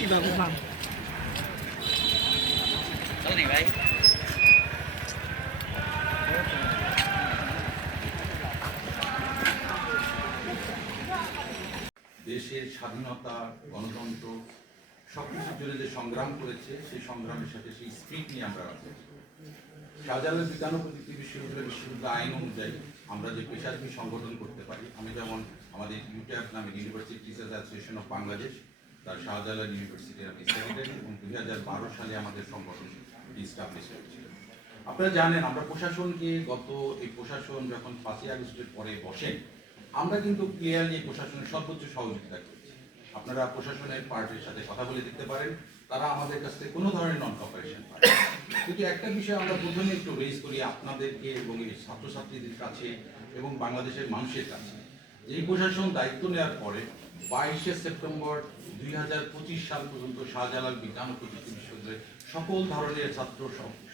দেশের স্বাধীনতা, গণতন্ত্র সবকিছুর জন্য যে সংগ্রাম করেছে সেই সংগ্রামের সাথে সেই স্পিরিট নিয়ে আমরা রাজনীতি করি। শাহজালাল বিজ্ঞান ও প্রযুক্তি বিশ্ববিদ্যালয় আইন অনুযায়ী আমরা যে পেশাজীবী সংগঠন করতে পারি, আমি যেমন আমাদের ইউট্যাব নামে university teachers association of Bangladesh, তার শাহজালাল ইউনিভার্সিটির আমি সেক্রেটারি, এবং 2012 সালে আমাদের সংগঠন ইস্টাবলিশ হয়েছিল। আপনারা জানেন আমরা প্রশাসনকে এই প্রশাসন যখন 5ই আগস্টের পরে বসেন, আমরা কিন্তু ক্লিয়ারলি প্রশাসনের সর্বোচ্চ সহযোগিতা করেছি। আপনারা প্রশাসনের পার্টির সাথে কথা বলে দেখতে পারেন, তারা আমাদের কাছ থেকে কোনো ধরনের নন কপারেশন পায়। কিন্তু একটা বিষয় আমরা প্রথমে একটু রেজ করি আপনাদেরকে এবং এই ছাত্রছাত্রীদের কাছে এবং বাংলাদেশের মানুষের কাছে, এই প্রশাসন দায়িত্ব নেওয়ার পরে 22শে সেপ্টেম্বর 2025 সাল পর্যন্ত শাহজালাল বিজ্ঞান ও প্রযুক্তি বিশ্ববিদ্যালয়ে সকল ধরনের ছাত্র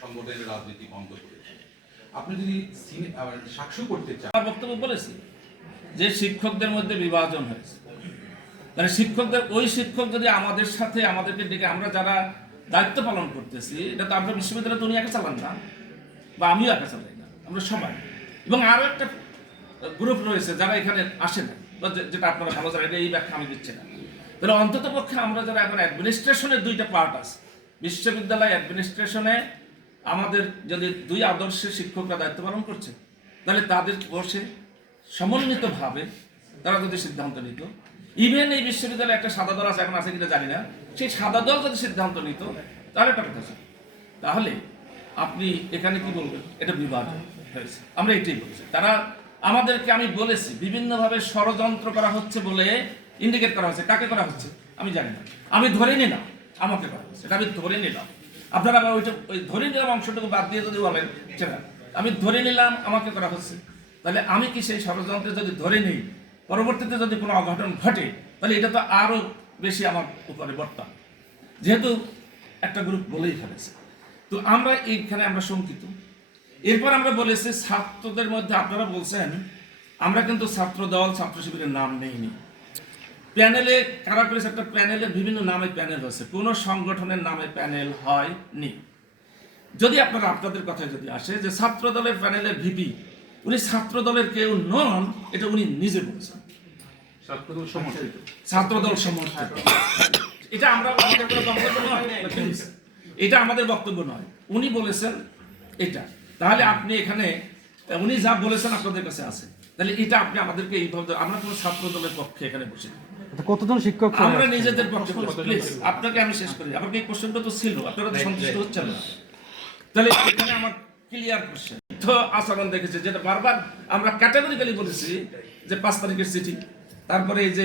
সংগঠনের রাজনীতি বন্ধ করেছে। আপনি যদি সাক্ষ্য করতে চান, বক্তব্য বলেছি যে শিক্ষকদের মধ্যে বিভাজন হয়েছে, মানে শিক্ষকদের ওই শিক্ষক যদি আমাদের সাথে আমাদেরকে ডেকে আমরা যারা দায়িত্ব পালন করতেছি, এটা তো আমরা বিশ্ববিদ্যালয় উনি একা চালান না, বা আমিও একা চালাই না, আমরা সবাই। এবং আরো একটা গ্রুপ রয়েছে যারা এখানে আসে না, যেটা আপনারা ভালো জানেন, এই ব্যাখ্যা আমি দিচ্ছি না। তাহলে অন্তত পক্ষে আমরা যারা এখন অ্যাডমিনিস্ট্রেশনের দুইটা পার্ট আছে, বিশ্ববিদ্যালয় অ্যাডমিনিস্ট্রেশনে আমাদের যদি দুই আদর্শের শিক্ষকরা দায়িত্ব পালন করছে, তাহলে তাদের বসে সমন্বিতভাবে তারা যদি সিদ্ধান্ত নিত, ইভেন এই বিশ্ববিদ্যালয়ে একটা সাদা দল আছে, এখন আছে কিনা জানি না, সেই সাদা দল যদি সিদ্ধান্ত নিত তাহলে একটা কথা ছিল। তাহলে আপনি এখানে কি বলবেন, এটা বিভাজন হয়েছে, আমরা এটাই বলছি। তারা আমাদেরকে, আমি বলেছি বিভিন্নভাবে ষড়যন্ত্র করা হচ্ছে বলে ইন্ডিকেট করা হচ্ছে। কাকে করা হচ্ছে আমি জানি না, আমি ধরে নিলাম আমাকে করা হচ্ছে, এটা আমি ধরে নিলাম। আপনারা আবার ওই ধরে নিলাম অংশটুকু বাদ দিয়ে যদি বলেন সেটা আমি ধরে নিলাম আমাকে করা হচ্ছে, তাহলে আমি কি সেই ষড়যন্ত্রে যদি ধরে নিই, পরবর্তীতে যদি কোনো অঘটন ঘটে, তাহলে এটা তো আরো বেশি আমার উপরে বর্তান, যেহেতু একটা গ্রুপ বলেই ফেলেছে। তো আমরা এইখানে আমরা শঙ্কিত। এরপর আমরা বলেছি ছাত্রদের মধ্যে, আপনারা বলছেন আমরা কিন্তু ছাত্র দল ছাত্র শিবিরের নাম নেইনি। প্যানেলে কারা করেছে, একটা প্যানেলের বিভিন্ন নামে প্যানেল হয়েছে, কোনো সংগঠনের নামে প্যানেল হয়নি। যদি আপনারা আপনাদের কথায় যদি আসে যে ছাত্র দলের প্যানেলের ভিপি উনি ছাত্র দলের কেউ নন, এটা উনি নিজে বলেছেন, ছাত্রদল সমর্থিত। এটা আমরা এটা আমাদের বক্তব্য নয়, উনি বলেছেন এটা। তাহলে আপনি এখানে উনি যা বলেছেন আপনাদের কাছে আছে, তাহলে এটা আপনি আমাদেরকে এইভাবে, আমরা কোনো ছাত্র দলের পক্ষে এখানে বসে কতজন শিক্ষক আমরা নিজেদের পক্ষে। প্লিজ আপনাকে আমি শেষ করি, আমাকে এই কোশ্চেনটা তো ছিল, আপনারা তো সন্তুষ্ট হচ্ছেন না। তাহলে এখানে আমার ক্লিয়ার কোশ্চেন আচরণ দেখেছে, যেটা বারবার আমরা ক্যাটাগরিক্যালি বলেছি যে 5 তারিখের চিঠি, তারপরে এই যে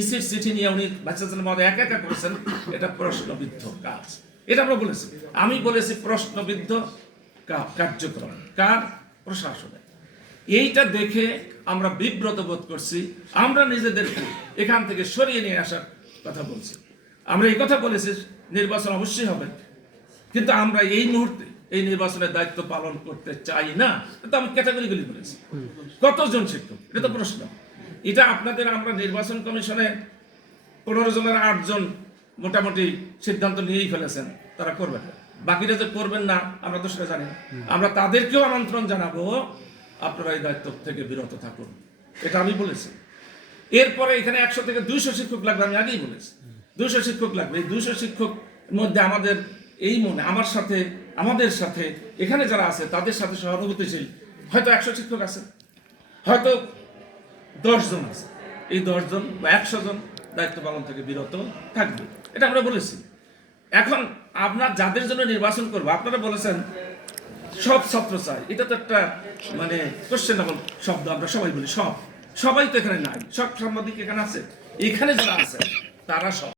ইসির চিঠি নিয়ে উনি ভাইস চ্যান্সেলর মহোদয় একা একা করেছেন, এটা প্রশ্নবিদ্ধ কাজ। এটা আমরা বলেছি, আমি বলেছি প্রশ্নবিদ্ধ কার্যক্রম কার, প্রশাসনে। এইটা দেখে আমরা বিব্রত বোধ করছি, আমরা নিজেদেরকে এখান থেকে সরিয়ে নিয়ে আসার কথা বলছি। আমরা এই কথা বলেছি নির্বাচন অবশ্যই হবে, কিন্তু আমরা এই মুহূর্তে এই নির্বাচনের দায়িত্ব পালন করতে চাই না, এটা আমি ক্যাটাগরিক্যালি বলেছি। কতজন শিক্ষক, এটা তো প্রশ্ন। এটা আপনাদের, আমরা নির্বাচন কমিশনে 15 জনের 8 জন মোটামুটি সিদ্ধান্ত নিয়েই ফেলেছেন, তারা করবেন। বাকিরা যে করবেন না আমরা তো সেটা জানি না। আমরা তাদেরকেও আমন্ত্রণ জানাবো, আপনারা এই দায়িত্ব থেকে বিরত থাকুন, এটা আমি বলেছি। এরপরে এখানে 100 থেকে 200 শিক্ষক লাগবে, আমি আগেই বলেছি 200 শিক্ষক লাগবে। এই 200 শিক্ষক মধ্যে আমাদের এই মনে, আমার সাথে, আমাদের সাথে এখানে যারা আছে তাদের সাথে সহানুভূতিশীল হয়তো 100 শিক্ষক আছে, হয়তো 10 জন আছে। এই 10 জন বা 100 জন দায়িত্ব পালন থেকে বিরত থাকবে, এটা আমরা বলেছি। এখন আপনার যাদের জন্য নির্বাচন করবো, আপনারা বলেছেন সব ছাত্র চাই, এটা তো একটা মানে কোশ্চেনেবল শব্দ। আমরা সবাই বলি সবাই তো এখানে নাই, সব সাংবাদিক এখানে আছে, এখানে যারা আছে তারা সব